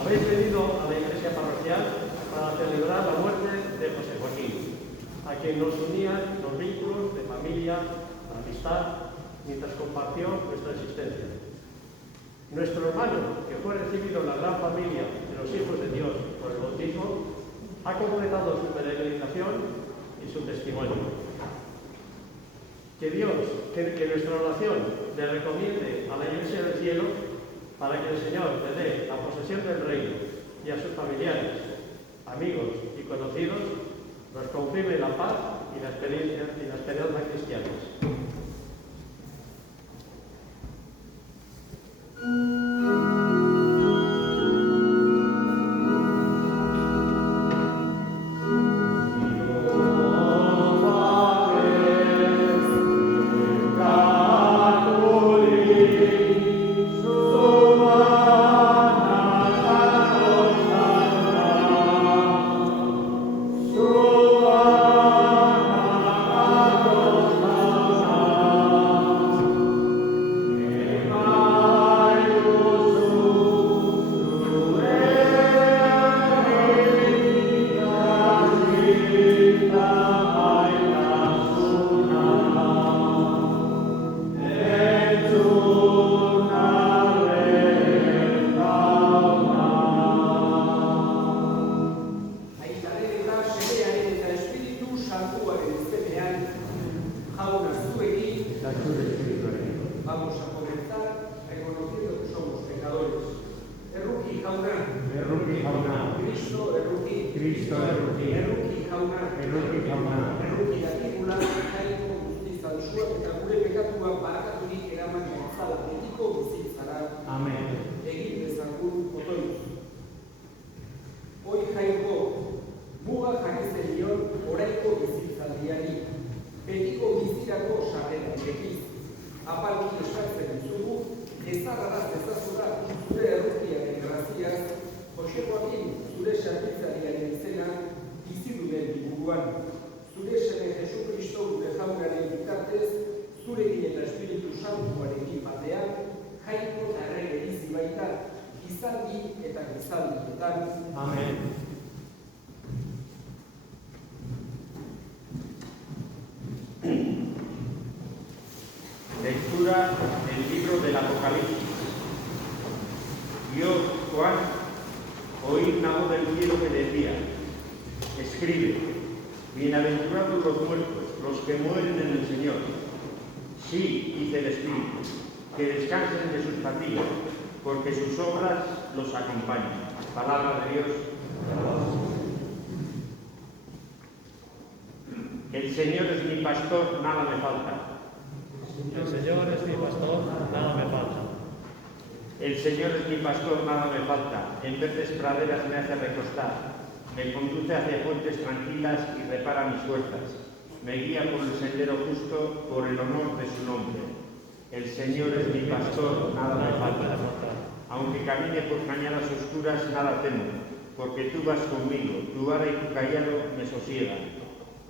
Habéis venido a la iglesia parroquial para celebrar la muerte de José Joaquín, a quien nos unían los vínculos de familia, la amistad, mientras compartió nuestra existencia. Nuestro hermano, que fue recibido en la gran familia de los hijos de Dios por el bautismo, ha completado su peregrinación y su testimonio. Que Dios, que nuestra oración le recomiende a la Iglesia del Cielo para que el Señor le dé la posesión del reino y a sus familiares, amigos y conocidos, nos confirme la paz y la esperanza cristianas. Vamos a comenzar reconociendo que somos pecadores. Erruki jauna. Cristo erruki. Erruki jauna. Erruki dakigula jaiko guztiza duzua eta gure pekatuak barakaturik eraman gontzala betiko bizitzara. Amen. Egin dezagun otoitz. Hoi jaiko muga jarri zenion oraiko bizitzaldiari. Betiko bizirako sarrera bekiz. Apalki eskatzen dizugu, ezarraraz ezazura zure errukiaren graziaz, Jose Joaquin zure sarbitzariaren izena bizi duen inguruan. Zure seme Jesukristo gure jaunaren bitartez, zurekin eta Espiritu Santuarekin batean, jaiko eta errege bizi baita, gizaldi eta gizaldietan. Amen. Lectura del libro del Apocalipsis. Dios, Juan, oí una voz del cielo que decía: escribe, bienaventurados los muertos, los que mueren en el Señor. Sí, dice el Espíritu, que descansen de sus fatigas, porque sus obras los acompañan. Palabra de Dios. El Señor es mi pastor, nada me falta. El El Señor es mi pastor, nada me falta. En verdes praderas me hace recostar. Me conduce hacia fuentes tranquilas y repara mis fuerzas. Me guía por el sendero justo por el honor de su nombre. El Señor es mi pastor, nada me falta. Aunque camine por cañadas oscuras, nada temo, porque tú vas conmigo, tu vara y tu cayado me sosiegan.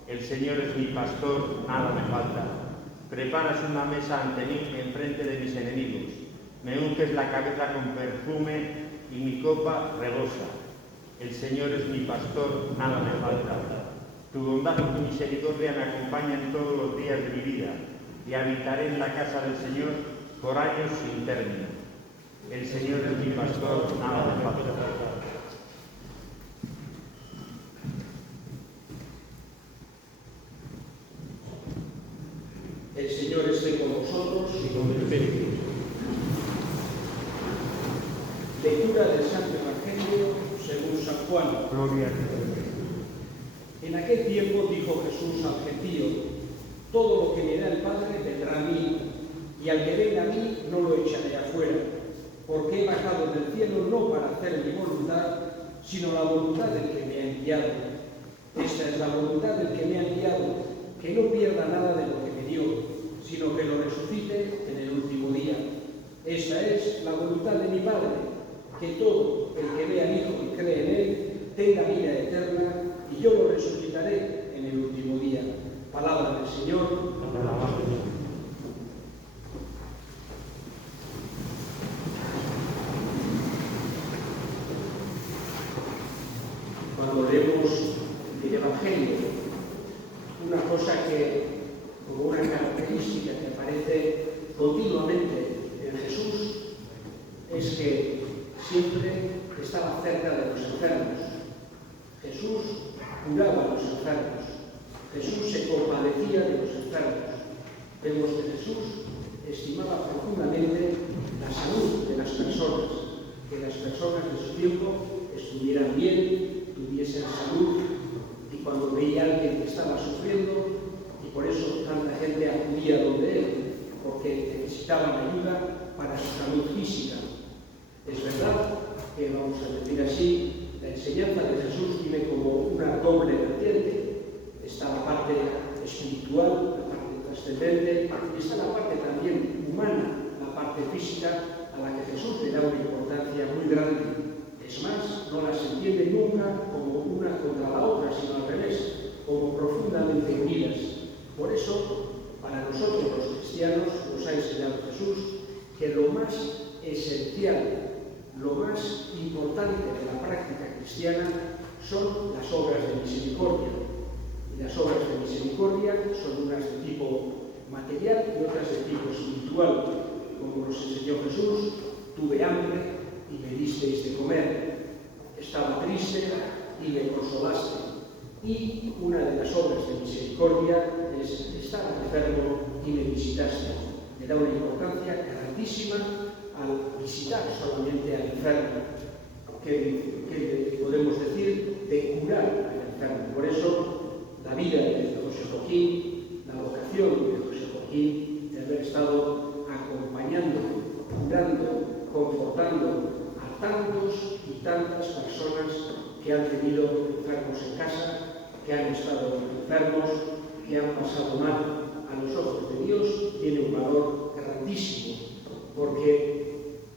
El Señor es mi pastor, nada me falta. Preparas una mesa ante mí en frente de mis enemigos. Me unges la cabeza con perfume y mi copa rebosa. El Señor es mi pastor, nada me falta. Tu bondad y tu misericordia me acompañan todos los días de mi vida y habitaré en la casa del Señor por años sin término. El Señor es mi pastor, nada me falta. El Señor esté con vosotros y con el Espíritu. Lectura del Santo Evangelio según San Juan. Gloria a Dios. En aquel tiempo dijo Jesús al gentío: todo lo que me da el Padre vendrá a mí, y al que venga a mí no lo echaré afuera, porque he bajado del cielo no para hacer mi voluntad, sino la voluntad del que me ha enviado. Esta es la voluntad del que me ha enviado, que no pierda nada de lo que me dio, sino que lo resucite en el último día. Esta es la voluntad de mi Padre, que todo el que vea al Hijo y cree en Él tenga vida eterna, y yo lo resucitaré en el último día. Palabra del Señor. Cuando leemos el Evangelio, una cosa que, como una característica que aparece continuamente en Jesús, es que siempre estaba cerca de los enfermos. Jesús curaba a los enfermos. Jesús se compadecía de los enfermos. Vemos que Jesús estimaba profundamente la salud de las personas, que las personas de su tiempo estuvieran bien, tuviesen salud, y cuando veía a alguien que estaba sufriendo, y por eso tanta gente acudía donde él, porque necesitaban ayuda para su salud física. Es verdad que, vamos a decir así, la enseñanza de Jesús tiene como una doble vertiente. Está la parte espiritual, la parte trascendente, y está la parte también humana, la parte física, a la que Jesús le da una importancia muy grande. Es más, no las entiende nunca como una contra la otra, sino al revés, como profundamente unidas. Por eso, para nosotros los cristianos, nos ha enseñado Jesús que lo más esencial, lo más importante de la práctica cristiana son las obras de misericordia. Y las obras de misericordia son unas de tipo material y otras de tipo espiritual. Como nos enseñó Jesús: tuve hambre y me disteis de comer, estaba triste y me consolaste. Y una de las obras de misericordia es estar enfermo y me visitaste. Le da una importancia grandísima al visitar solamente al enfermo. ¿Qué podemos decir? De curar al enfermo. Por eso, la vida de José Joaquín, la vocación de José Joaquín, de haber estado acompañando, curando, confortando a tantos y tantas personas que han tenido enfermos en casa, que han estado enfermos, que han pasado mal, a los ojos de Dios tiene un valor grandísimo, porque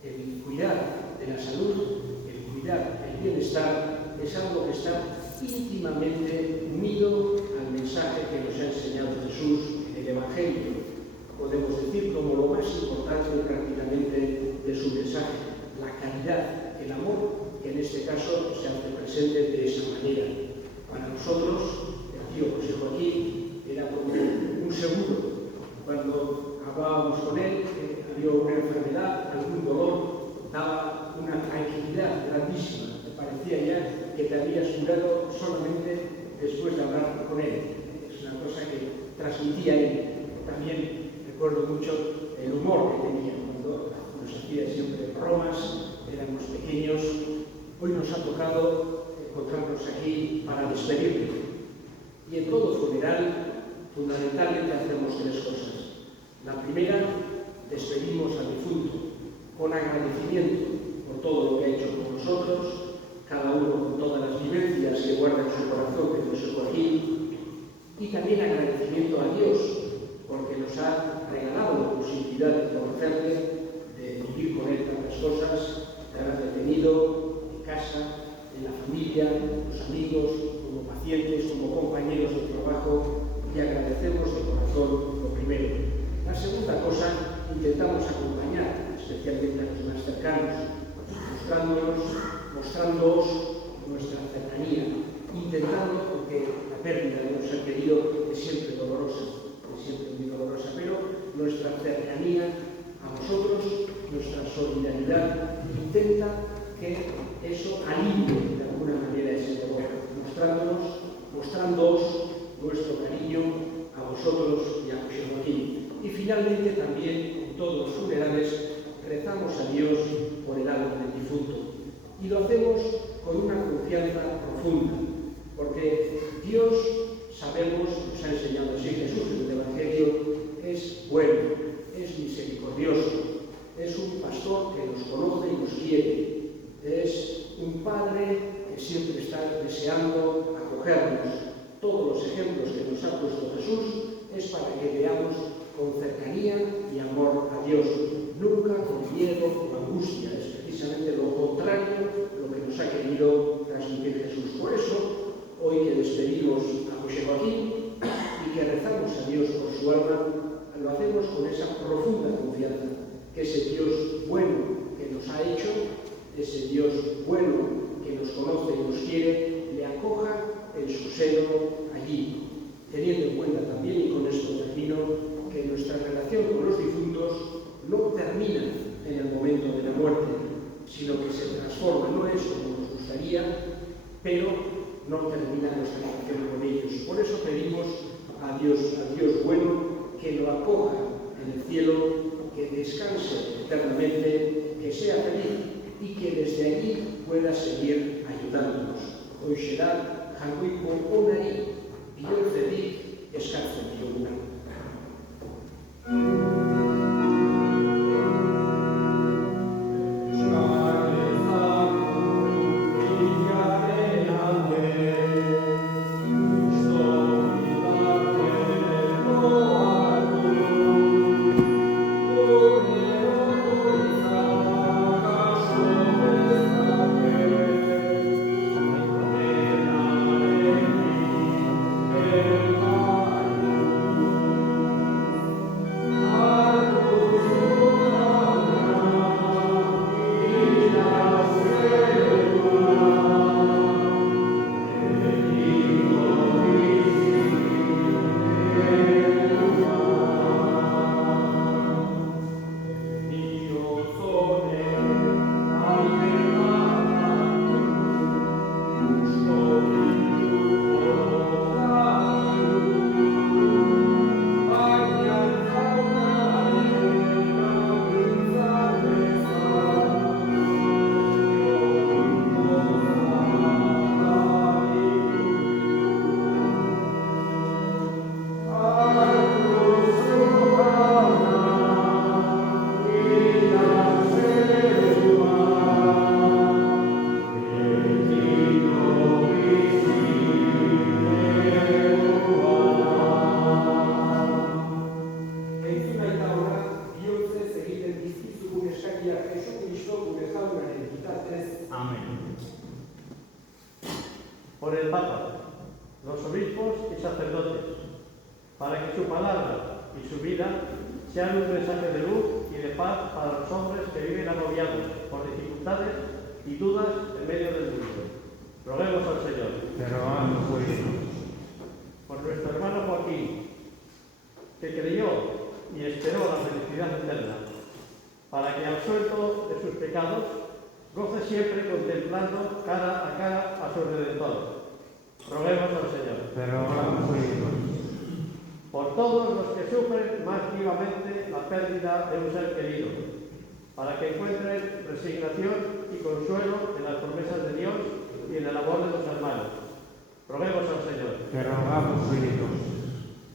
el cuidar de la salud, el cuidar del bienestar, es algo que está íntimamente unido al mensaje que nos ha enseñado Jesús en el Evangelio. Podemos decir como lo más importante prácticamente de su mensaje, la caridad, el amor, que en este caso se hace presente de esa manera. Para nosotros, el tío José Joaquín era como un seguro. Cuando hablábamos con él, había una enfermedad, algún dolor, daba una tranquilidad grandísima. Te parecía ya que te habías curado solamente después de hablar con él. Es una cosa que transmitía él. También recuerdo mucho el humor que tenía cuando nos hacía siempre bromas, éramos pequeños. Hoy nos ha tocado encontrarnos aquí para despedirle. Y en todo funeral, fundamentalmente hacemos tres cosas. La primera, despedimos al difunto, con agradecimiento por todo lo que ha hecho por nosotros, cada uno con todas las vivencias que guarda en su corazón, que José Joaquín, y también agradecimiento a Dios, porque nos ha regalado la posibilidad de conocerle, de vivir con él tantas cosas, de haberle tenido en casa, en la familia, los amigos, como pacientes, como compañeros de trabajo, y agradecemos de corazón lo primero. La segunda cosa, intentamos acompañar, especialmente a los más cercanos, mostrándoos nuestra cercanía, intentando, porque la pérdida de un ser querido es siempre dolorosa, pero nuestra cercanía a vosotros, nuestra solidaridad, intenta que eso alivie de alguna manera ese dolor, mostrándoos nuestro cariño a vosotros y a José Joaquín. Y finalmente también, en todos los funerales, rezamos a Dios por el alma del difunto. Y lo hacemos con una confianza profunda, porque Dios, sabemos, nos ha enseñado así Jesús en el Evangelio, es bueno, es misericordioso, es un pastor que nos conoce y nos quiere, es un padre que siempre está deseando acogernos. Todos los ejemplos que nos ha puesto Jesús es para que veamos con cercanía y amor a Dios, nunca con miedo o angustia. Es precisamente lo contrario lo que nos ha querido transmitir Jesús. Por eso, hoy que despedimos a José Joaquín y que rezamos a Dios por su alma, lo hacemos con esa profunda confianza que ese Dios bueno que nos ha hecho, ese Dios bueno que nos conoce y nos quiere, le acoja en su seno allí, teniendo en cuenta también, y con esto termino, que nuestra relación con los difuntos no termina en el momento de la muerte, sino que se transforma, no es como nos gustaría, pero no termina nuestra relación con ellos. Por eso pedimos a Dios bueno, que lo acoja en el cielo, que descanse eternamente, que sea feliz y que desde allí pueda seguir ayudándonos. Hoy será Janguico Onari, Biolcedik, Escarzo Bioguna. Amén. Por el Papa, los obispos y sacerdotes, para que su palabra y su vida sean un mensaje de luz y de paz para los hombres que viven agobiados por dificultades y dudas en medio del mundo. Roguemos al Señor. Te rogamos por eso. Por nuestro hermano Joaquín, que creyó y esperó la felicidad eterna, para que, absuelto de sus pecados, goce siempre contemplando cara a cara a su Redentor. Roguemos al Señor. Te rogamos por eso. Por todos los que sufren más vivamente la pérdida de un ser querido, para que encuentren resignación y consuelo en las promesas de Dios y en el amor de los hermanos. Roguemos al Señor. Te rogamos por eso.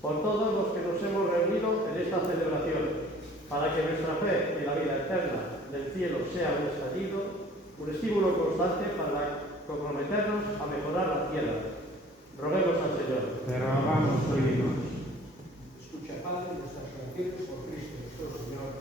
Por todos los que nos hemos reunido en esta celebración, para que nuestra fe y la vida eterna del cielo sea un estímulo constante para comprometernos a mejorar la tierra. Roguemos al Señor. Te rogamos, oídos. Escucha, Padre, nuestras oraciones por Cristo nuestro Señor.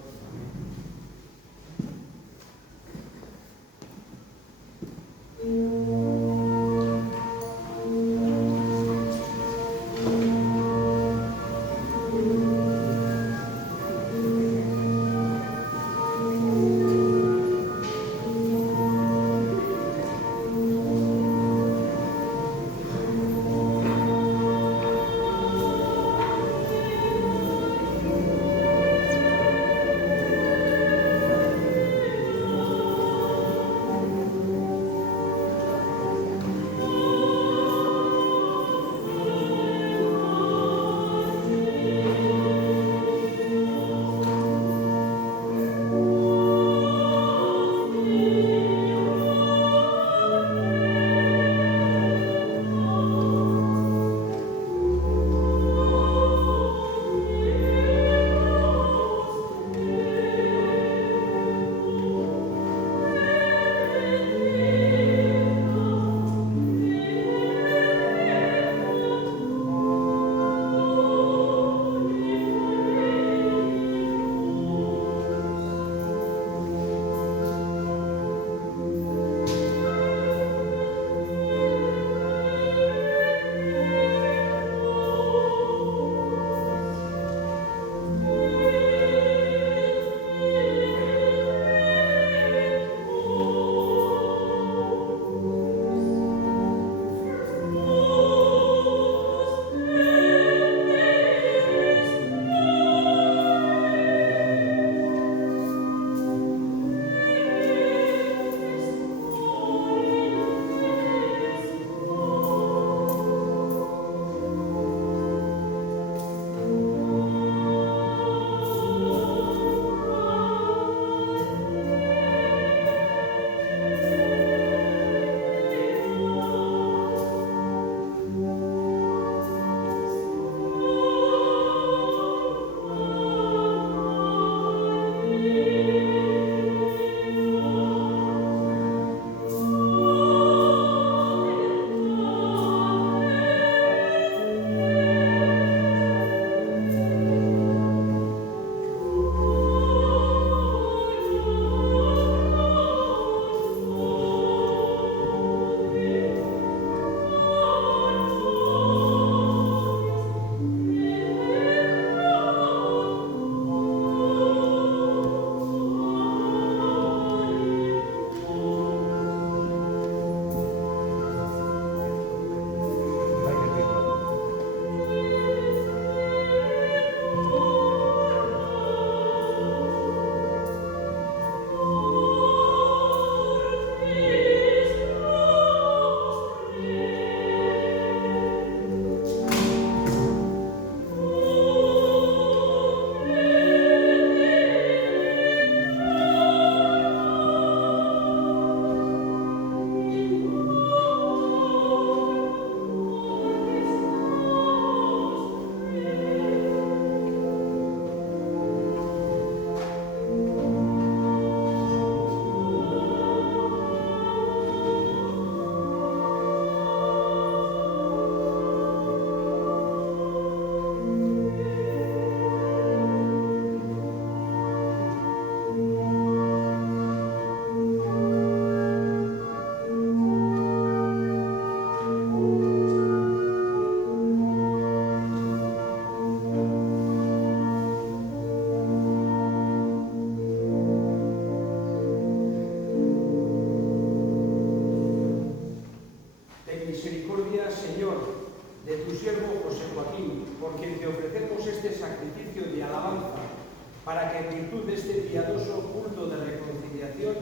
para que en virtud de este piadoso culto de reconciliación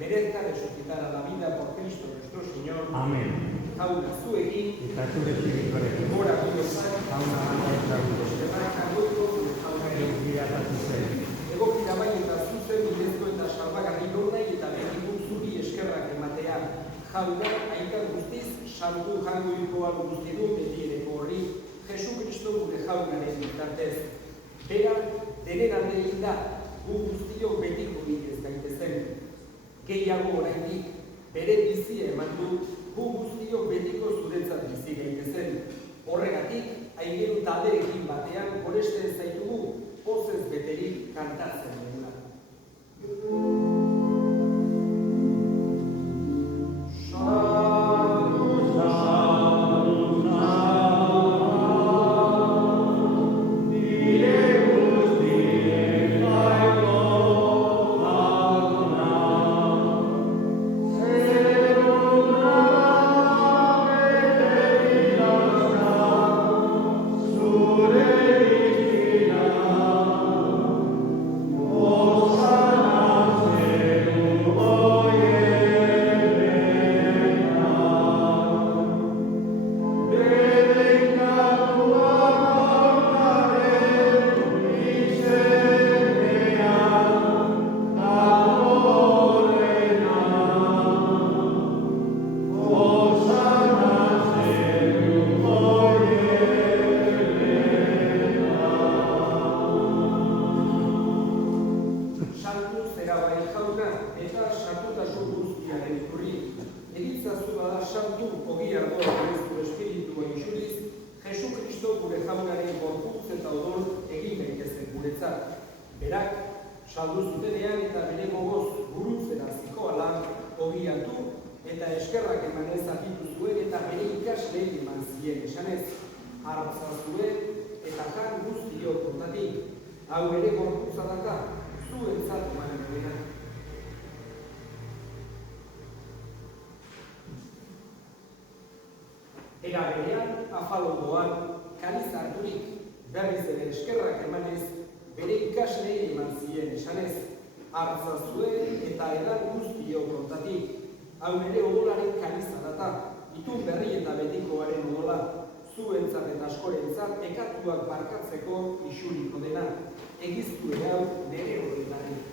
merezca resucitar a la vida por Cristo nuestro Señor. Amén. Jauna zuegin, Eta zure zirikorekin. gora gudozak, Jauna gantzatzen. estemarka goiko, jauna Egia eta zuzen. egokira bai eta zuzen, bidezko eta salbagarri lornai eta behigun zuri eskerrak ematea. Jauna, aikan guztiz, santu jango hilkoan guztidu betireko horri, Jesu Kristo gure jaunaren bitartez. Bera, denen alde da, gu guztiok betiko bidez gaitezen. gehiago oraindik bere bizia eman du gu guztiok betiko zuretzat bizi gaitezen. Horregatik, Aingeru taldeekin batean goresten zaitugu pozez beterik kantatzen dugula. Berak, saldu zutenean eta bere gogoz gurutzera zikoala ogiatu eta eskerrak emanez apitu zuen eta bere ikasleei eman zien esanez. Hartza zuen eta jan guztiok kontatik, hau ere gorputza daka, zuentzat eman duena. Era berean, afalogoan, kariz harturik, berriz ere eskerrak emanez, bere ikaslei eman zien esanez, hartza zuen eta edan guztiok kontatik, hau ere odolaren kariza data, itun berri eta betikoaren odola, zuentzat eta askorentzat ekatuak barkatzeko isuriko dena, egiztu ere hau nere horretaren.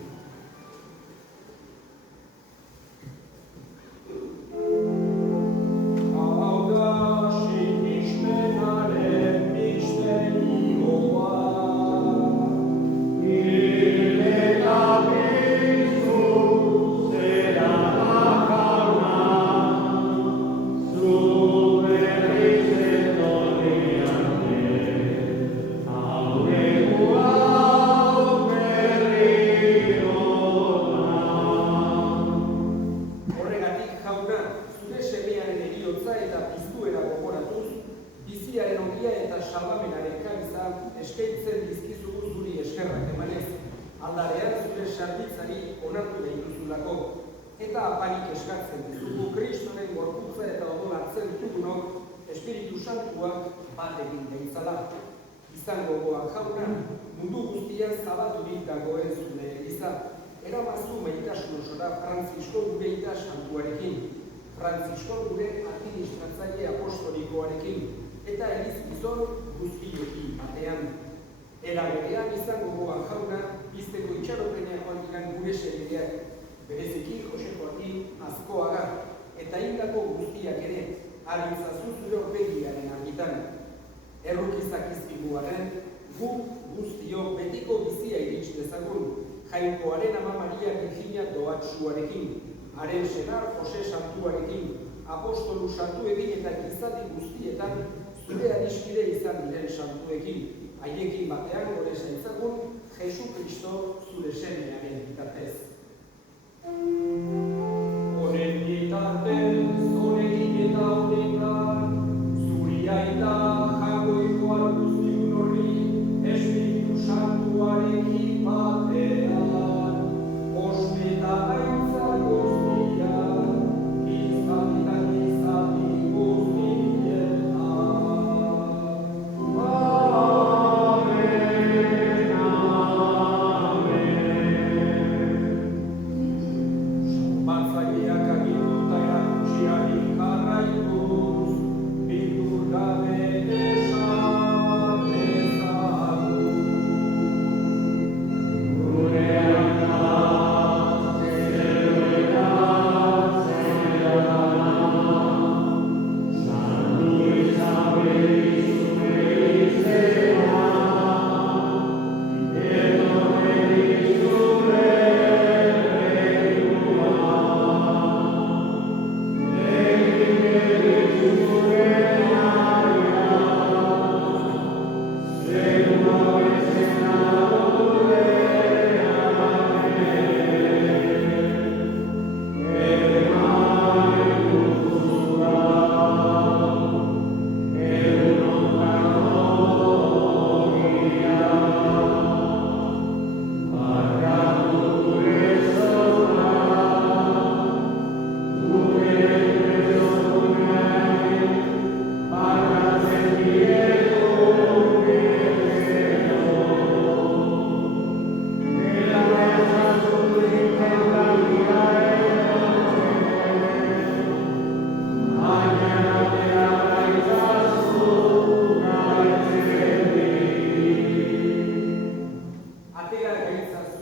Eskeitzen dizkizugu zuri eskerrak emanez, aldarean zure sarbitzari onartu behituzulako, eta apanik eskatzen dizugu Kristoren gorputza eta odol hartzen dugunok Espiritu Santuak bat egin gaitzala. Izango goak jauna, mundu guztian zabaturik dagoen zure eliza, eramazu maitasun osora Frantzisko gure ita santuarekin, Frantzisko gure administratzaile apostolikoarekin, eta elizkizon guztioki batean. Era berean izango goa jauna, bizteko itxaropenean joan digan gure serideak, bereziki Jose Joaquin Azkoaga, eta hildako guztiak ere, harintzazu zure orpegiaren argitan. Errukizak izkiguaren, gu guztiok betiko bizia iritz dezagun, Jainkoaren Ama Maria Virginia Doatsuarekin, haren senar Jose Santuarekin, apostolu santuekin eta gizati guztietan, zure adiskide izan diren santuekin, haiekin batean gore zaitzagun, Jesu Kristo zure semearen bitartez. Honen bitartez, honekin eta honetan, zuri aita jagoiko arguztiun horri, Espiritu Santuarekin batean, ospeta gaitza guztiak, gizati eta gizati guztietan. Amen, amen.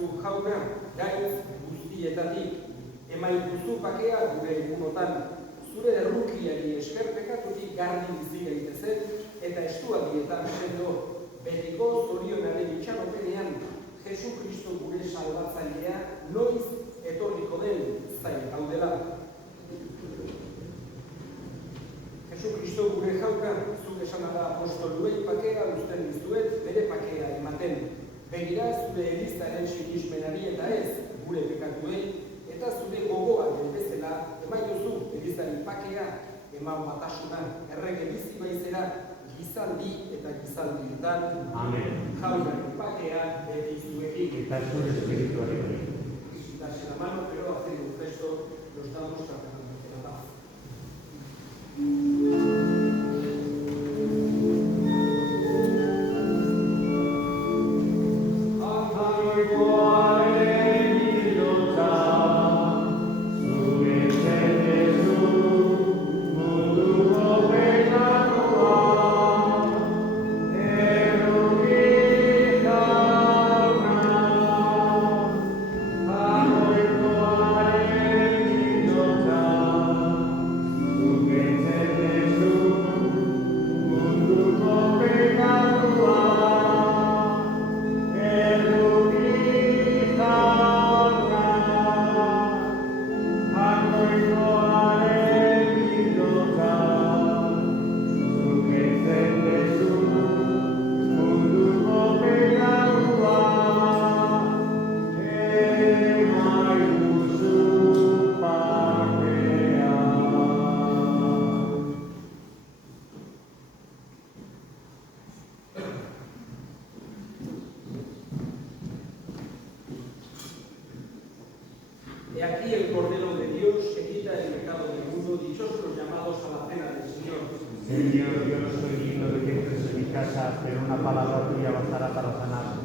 iezadazu jauna, gaitz guztietatik, emaituzu bakea gure egunotan, zure errukiari esker pekatutik garbi bizi gaitezen, eta estuadietan sendo, betiko zorionaren itxaropenean, Jesu Kristo gure salbatzailea, noiz etorriko den zain gaudela. Jesu Kristo gure jauka, zuk esanara apostoluei pakea uzten dizuet, bere pakea ematen. Begira zure elizaren sinismenari eta ez, gure pekatuei, eta zure gogoa bezala, emaiozu elizaren pakea, eman batasuna, errege bizi baizera, gizaldi eta gizaldietan. Amen. Jaunaren pakea, bete izuekin. Eta zure espirituarekin. Darse la mano, pero haciendo un gesto, nos damos sacramentalmente la paz. He aquí el Cordero de Dios que quita el pecado del mundo, dichosos los llamados a la cena del Señor. Señor, yo no soy digno de que entres en mi casa, pero una palabra tuya bastará para sanar.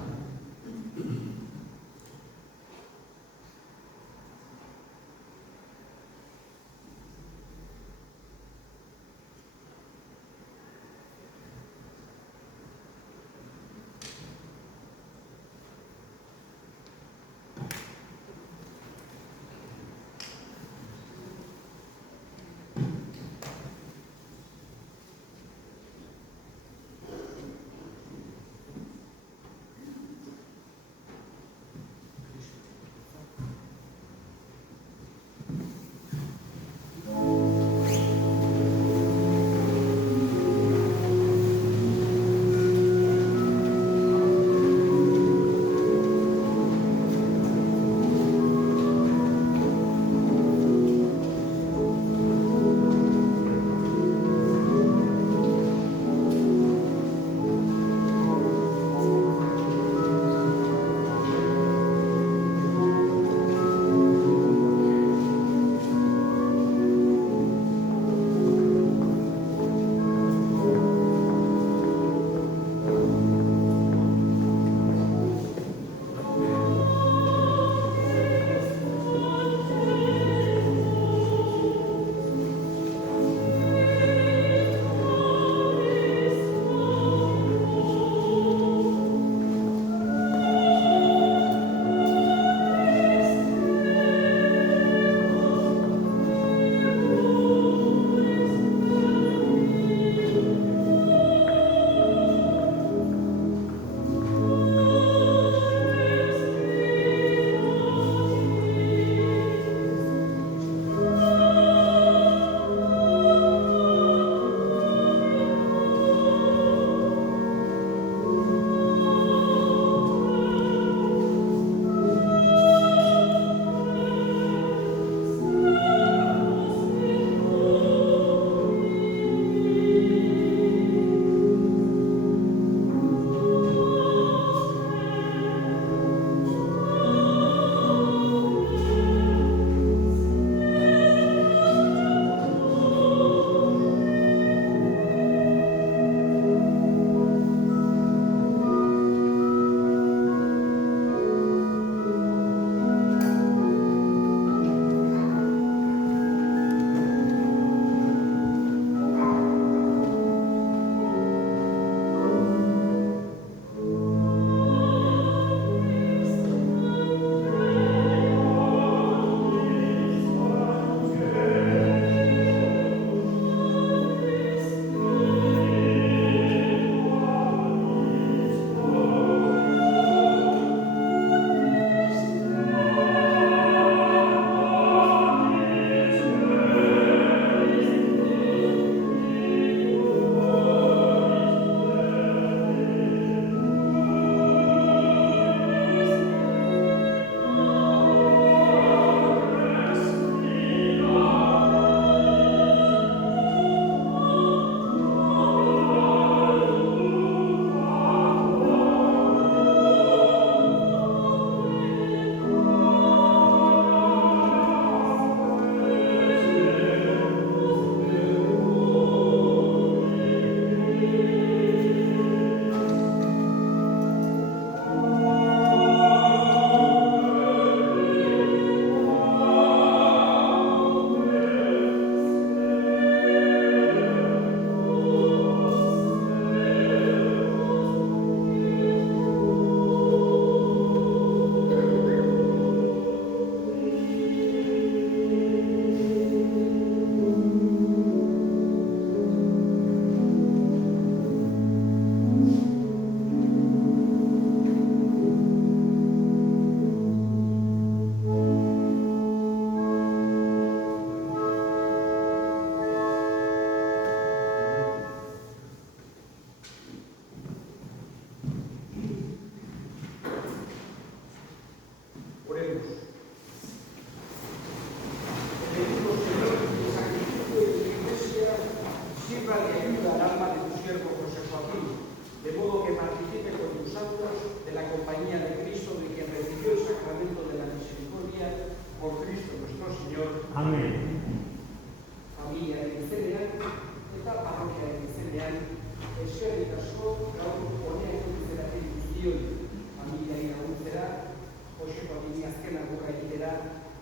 azken agurra egitera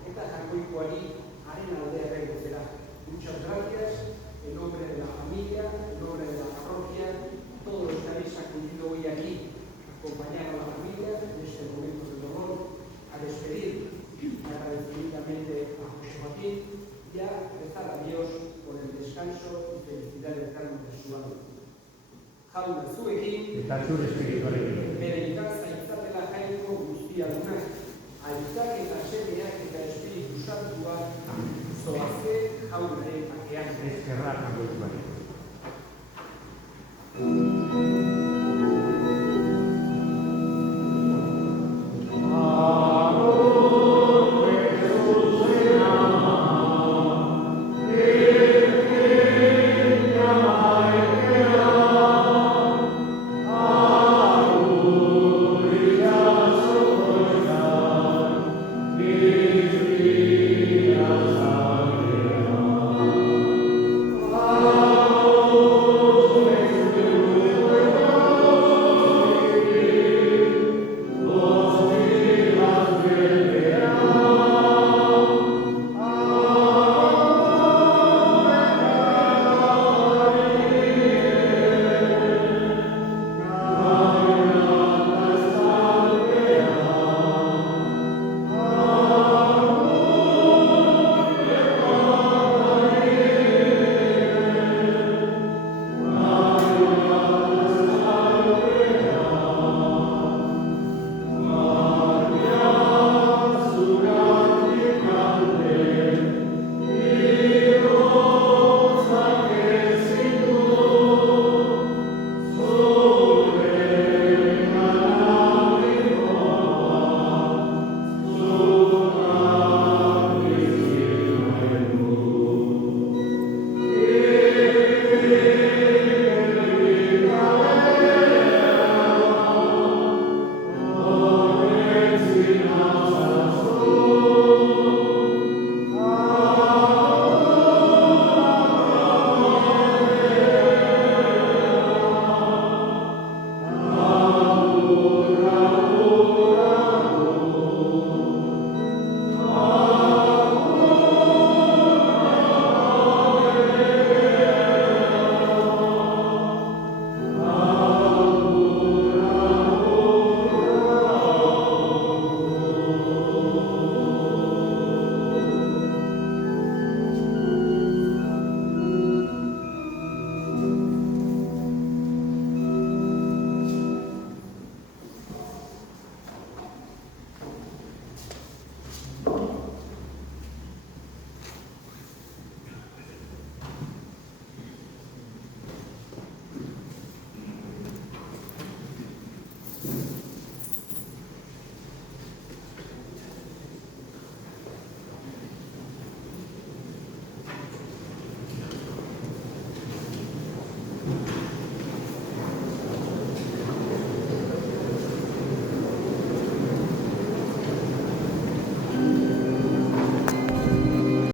eta Jacoikoari haren aldea erregozera. Muchas gracias, en nombre de la familia, en nombre de la parroquia, todos los que habéis acudido hoy aquí a acompañar a la familia en este momento de dolor, a despedir agradecidamente a José Joaquín y a rezar a Dios por el descanso y felicidad eterna de su alma. Jaun zuekin, Eta zure espiritualekin. bere ikatza izatela jaiko guztiadunak, aitak eta semeak eta Espiritu Santua zoazte jaunaren bakean. Eskerrak hango izbari.